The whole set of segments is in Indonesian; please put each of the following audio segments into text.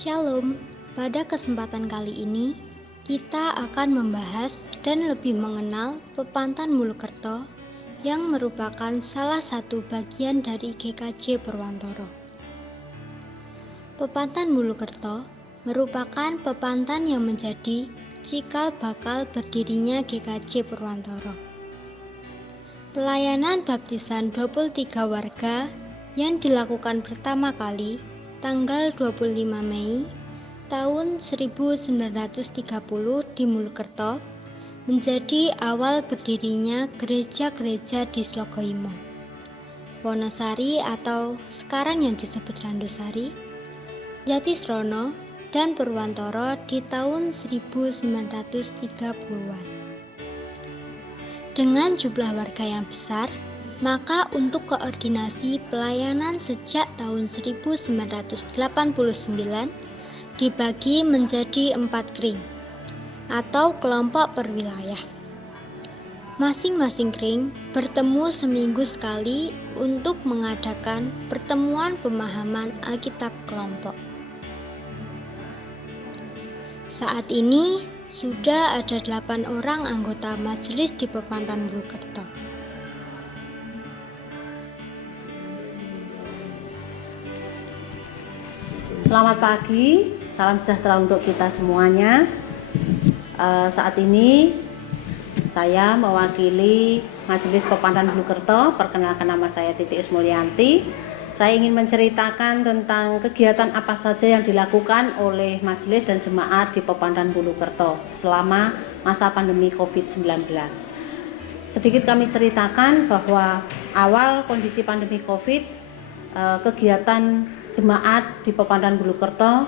Shalom, pada kesempatan kali ini kita akan membahas dan lebih mengenal Pepantan Mulukerto yang merupakan salah satu bagian dari GKJ Purwantoro. Pepantan Mulukerto merupakan pepantan yang menjadi cikal bakal berdirinya GKJ Purwantoro. Pelayanan baptisan 23 warga yang dilakukan pertama kali tanggal 25 Mei tahun 1930 di Mulukerto menjadi awal berdirinya gereja-gereja di Slogoimo, Wonosari atau sekarang yang disebut Randusari, Jatisrono, dan Purwantoro di tahun 1930-an. Dengan jumlah warga yang besar, maka untuk koordinasi pelayanan sejak tahun 1989 dibagi menjadi 4 kring atau kelompok per wilayah. Masing-masing kring bertemu seminggu sekali untuk mengadakan pertemuan pemahaman Alkitab kelompok. Saat ini sudah ada 8 orang anggota majelis di Pepantan Mulukerto. Selamat pagi, salam sejahtera untuk kita semuanya. Saat ini saya mewakili Majelis Pepantan Mulukerto. Perkenalkan, nama saya Titi Ismulyanti. Saya ingin menceritakan tentang kegiatan apa saja yang dilakukan oleh majelis dan jemaat di Pepantan Mulukerto selama masa pandemi COVID-19. Sedikit kami ceritakan bahwa awal kondisi pandemi COVID, kegiatan jemaat di Pepantan Mulukerto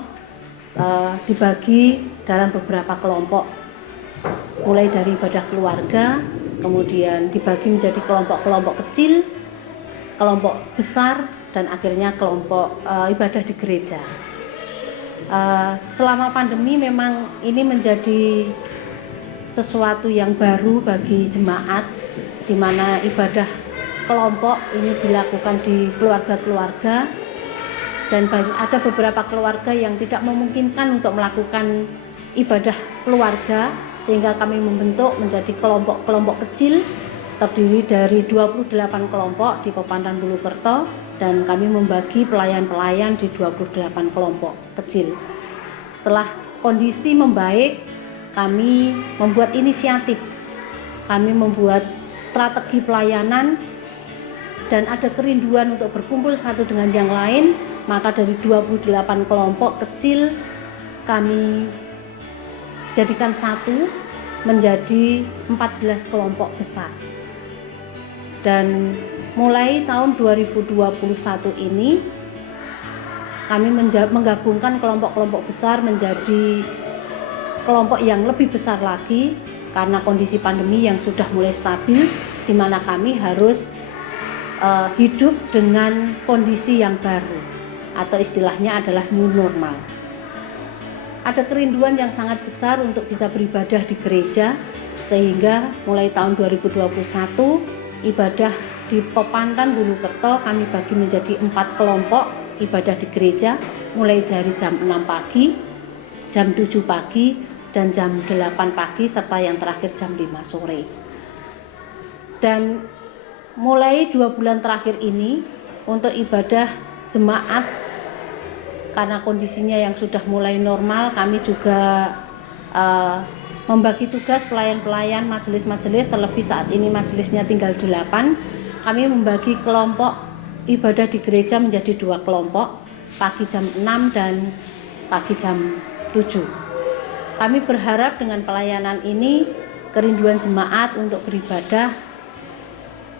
dibagi dalam beberapa kelompok, mulai dari ibadah keluarga, kemudian dibagi menjadi kelompok-kelompok kecil, kelompok besar, dan akhirnya kelompok ibadah di gereja. Selama pandemi memang ini menjadi sesuatu yang baru bagi jemaat, di mana ibadah kelompok ini dilakukan di keluarga-keluarga. Dan ada beberapa keluarga yang tidak memungkinkan untuk melakukan ibadah keluarga, sehingga kami membentuk menjadi kelompok-kelompok kecil terdiri dari 28 kelompok di Pepantan Mulukerto, dan kami membagi pelayan-pelayan di 28 kelompok kecil. Setelah kondisi membaik, kami membuat inisiatif, kami membuat strategi pelayanan, dan ada kerinduan untuk berkumpul satu dengan yang lain. Maka dari 28 kelompok kecil kami jadikan satu menjadi 14 kelompok besar. Dan mulai tahun 2021 ini kami menggabungkan kelompok-kelompok besar menjadi kelompok yang lebih besar lagi karena kondisi pandemi yang sudah mulai stabil, di mana kami harus hidup dengan kondisi yang baru, atau istilahnya adalah new normal. Ada kerinduan yang sangat besar untuk bisa beribadah di gereja, sehingga mulai tahun 2021 ibadah di Pepantan Mulukerto kami bagi menjadi 4 kelompok ibadah di gereja, mulai dari jam 6 pagi, jam 7 pagi, dan jam 8 pagi, serta yang terakhir jam 5 sore. Dan mulai 2 bulan terakhir ini untuk ibadah jemaat, karena kondisinya yang sudah mulai normal, kami juga membagi tugas pelayan-pelayan majelis-majelis, terlebih saat ini majelisnya tinggal 8. Kami membagi kelompok ibadah di gereja menjadi 2 kelompok, pagi jam 6 dan pagi jam 7. Kami berharap dengan pelayanan ini kerinduan jemaat untuk beribadah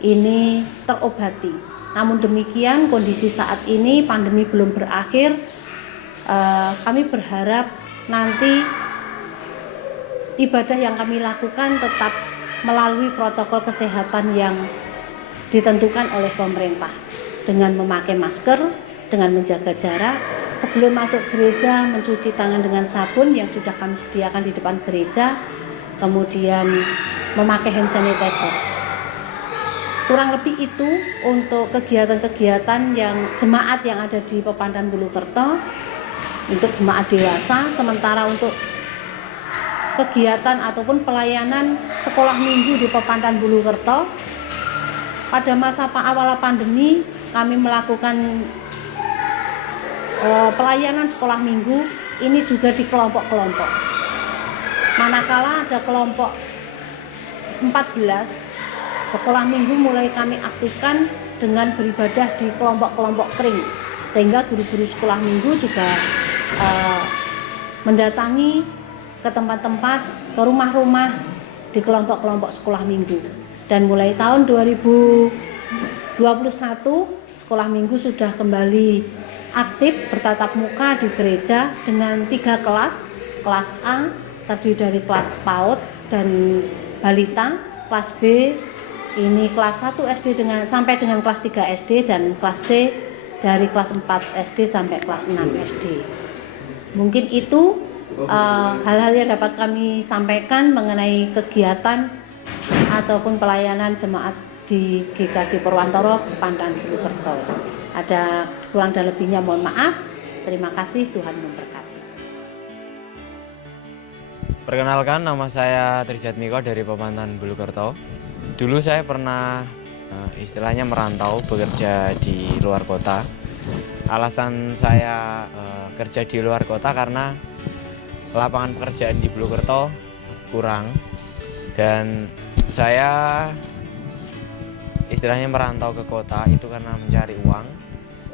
ini terobati. Namun demikian, kondisi saat ini pandemi belum berakhir. Kami berharap nanti ibadah yang kami lakukan tetap melalui protokol kesehatan yang ditentukan oleh pemerintah, dengan memakai masker, dengan menjaga jarak, sebelum masuk gereja mencuci tangan dengan sabun yang sudah kami sediakan di depan gereja, kemudian memakai hand sanitizer. Kurang lebih itu untuk kegiatan-kegiatan yang jemaat yang ada di Pepantan Mulukerto. untuk jemaat dewasa. Sementara untuk kegiatan ataupun pelayanan sekolah minggu di Pepantan Bulukerto, pada masa awal pandemi kami melakukan pelayanan sekolah minggu ini juga di kelompok-kelompok. Manakala ada kelompok 14, sekolah minggu mulai kami aktifkan dengan beribadah di kelompok-kelompok kering, sehingga guru-guru sekolah minggu juga mendatangi ke tempat-tempat, ke rumah-rumah di kelompok-kelompok sekolah minggu. Dan mulai tahun 2021 sekolah minggu sudah kembali aktif bertatap muka di gereja dengan 3 kelas. Kelas A terdiri dari kelas PAUD dan balita, kelas B ini kelas 1 SD sampai dengan kelas 3 SD, dan kelas C dari kelas 4 SD sampai kelas 6 SD. Mungkin itu hal-hal yang dapat kami sampaikan mengenai kegiatan ataupun pelayanan jemaat di GKJ Purwantoro Pepantan Bulukerto. Ada kurang dan lebihnya mohon maaf. Terima kasih, Tuhan memberkati. Perkenalkan, nama saya Trijatmiko dari Pepantan Bulukerto. Dulu saya pernah istilahnya merantau, bekerja di luar kota. Alasan saya kerja di luar kota karena lapangan pekerjaan di Bulukerto kurang, dan saya istilahnya merantau ke kota itu karena mencari uang,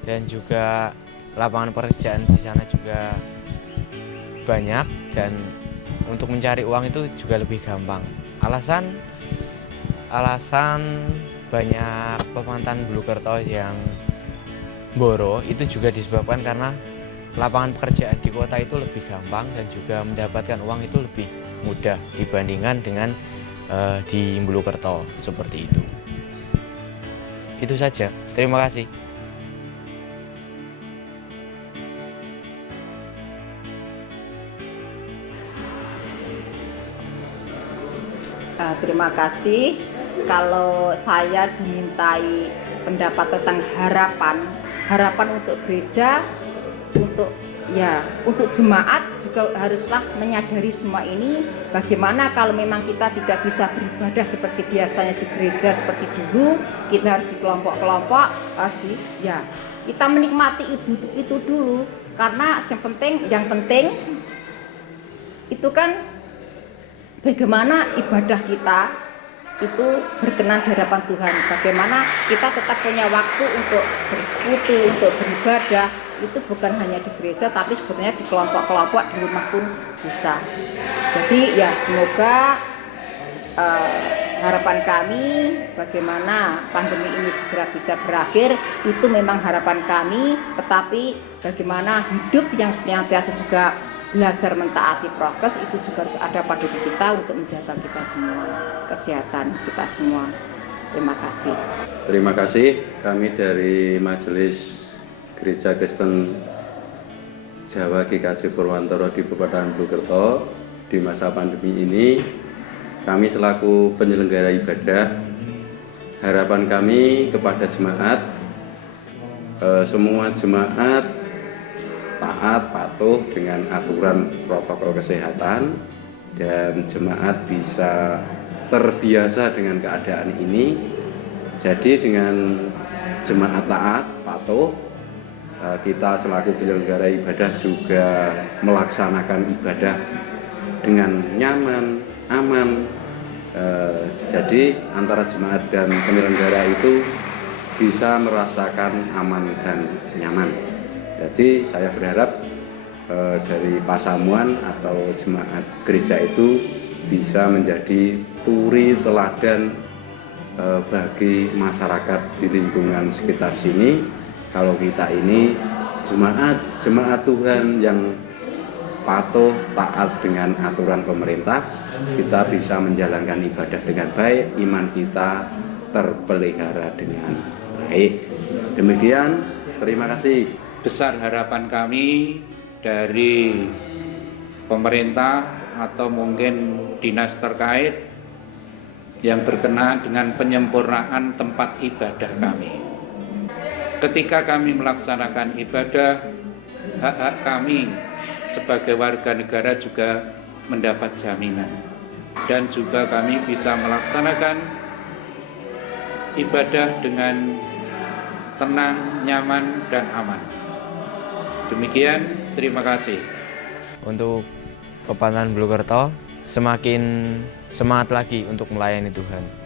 dan juga lapangan pekerjaan di sana juga banyak, dan untuk mencari uang itu juga lebih gampang. Alasan banyak Pepantan Bulukerto yang boro itu juga disebabkan karena lapangan pekerjaan di kota itu lebih gampang, dan juga mendapatkan uang itu lebih mudah dibandingkan dengan di Bulukerto seperti itu. Itu saja. Terima kasih. Terima kasih. Kalau saya dimintai pendapat tentang harapan untuk gereja, untuk jemaat juga haruslah menyadari semua ini. Bagaimana kalau memang kita tidak bisa beribadah seperti biasanya di gereja seperti dulu, kita harus di kelompok-kelompok, kita menikmati itu dulu. Karena yang penting itu kan bagaimana ibadah kita itu berkenan di hadapan Tuhan. Bagaimana kita tetap punya waktu untuk bersekutu, untuk beribadah. Itu bukan hanya di gereja, tapi sebetulnya di kelompok-kelompok, di rumah pun bisa. Jadi semoga harapan kami bagaimana pandemi ini segera bisa berakhir, itu memang harapan kami. Tetapi bagaimana hidup yang senantiasa juga belajar mentaati prokes itu juga harus ada pada diri kita untuk menjaga kita semua, kesehatan kita semua. Terima kasih. Terima kasih. Kami dari Majelis Gereja Kristen Jawa GKJ Purwantoro di Pepantan Bulukerto, di masa pandemi ini kami selaku penyelenggara ibadah, harapan kami kepada jemaat, semua jemaat taat, patuh dengan aturan protokol kesehatan, dan jemaat bisa terbiasa dengan keadaan ini. Jadi dengan jemaat taat, patuh, kita selaku penyelenggara ibadah juga melaksanakan ibadah dengan nyaman, aman. Jadi antara jemaat dan penyelenggara itu bisa merasakan aman dan nyaman. Jadi saya berharap dari pasamuan atau jemaat gereja itu bisa menjadi turi teladan bagi masyarakat di lingkungan sekitar sini. Kalau kita ini jemaat Tuhan yang patuh, taat dengan aturan pemerintah, kita bisa menjalankan ibadah dengan baik, iman kita terpelihara dengan baik. Demikian, terima kasih. Besar harapan kami dari pemerintah atau mungkin dinas terkait yang berkenaan dengan penyempurnaan tempat ibadah kami. Ketika kami melaksanakan ibadah, hak-hak kami sebagai warga negara juga mendapat jaminan. Dan juga kami bisa melaksanakan ibadah dengan tenang, nyaman, dan aman. Demikian, terima kasih. Untuk Pepantan Bulukerto semakin semangat lagi untuk melayani Tuhan.